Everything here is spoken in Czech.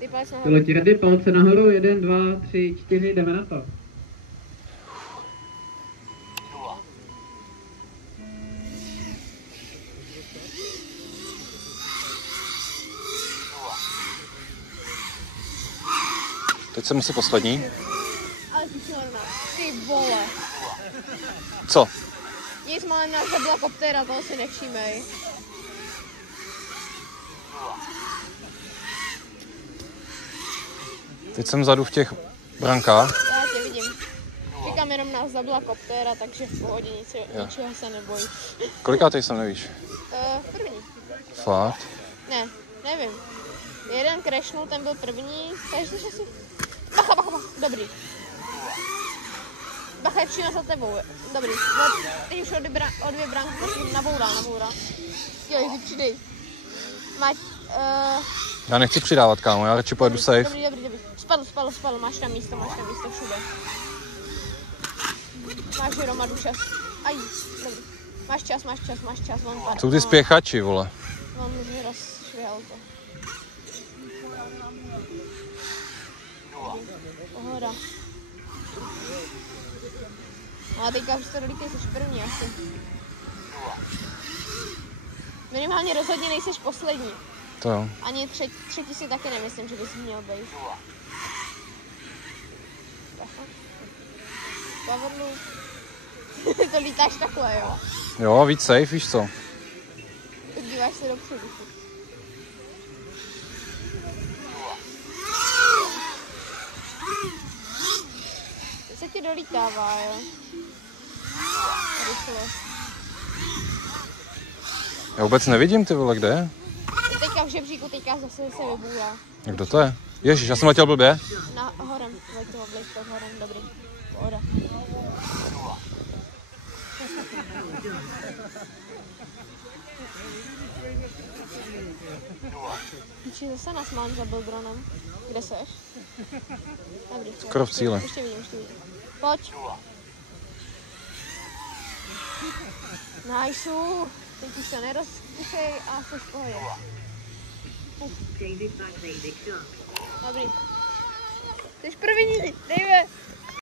Ty palce nahoru. Piloti ready, palce nahoru, 1, 2, 3, 4, jdeme na to. Teď jsem asi poslední. Ale ty vole. Co? Nic malem nás zabila koptéra, toho si nevšímej. Teď jsem vzadu v těch brankách. Já tě vidím. Říkám, jenom nás zabila koptéra, takže v pohodě ničeho se neboj. Kolikátej jsem, nevíš? První. Fakt? Ne, nevím. Jeden crashnul, ten byl první, takže jsi asi... Bacha, bacha, bacha, dobrý. Bacha je přímo za tebou, dobrý. Teď už o dvě branky, nabourá. Jo, jdi přidej. Mať, Já nechci přidávat, kámo, já radši pojedu safe. Dobrý. Spadl, máš tam místo všude. Máš hromadu čas. Aj, dobrý. Máš čas, on padl. Jsou ty spěchači, vole. On už rozšvihal to. Pohoda. Ale teďka už to dolíkej, jsi první asi. Minimálně rozhodně nejseš poslední. To jo. Ani třetí si taky nemyslím, že bys měl být. Powerlu. To lítáš takhle, jo? Jo, víc safe, víš co? Díváš se dopředu. To se ti dolítává, jo? Rychle. Já vůbec nevidím, ty vole, kde je? Teďka v žebříku, teďka zase se vybůlá. Jak kdo to je? Ježiš, já jsem letěl blbě. Na horem, vleď to horem, dobrý. Pohoda. Či zase nás mám zabil dronem. Kde seš? Dobrý. Skoro v cíli. Ještě vidím. Pojď. Najsu. Teď už se nerozkychej a jsi v pohodě. Dobrý. Jsi první, dejme.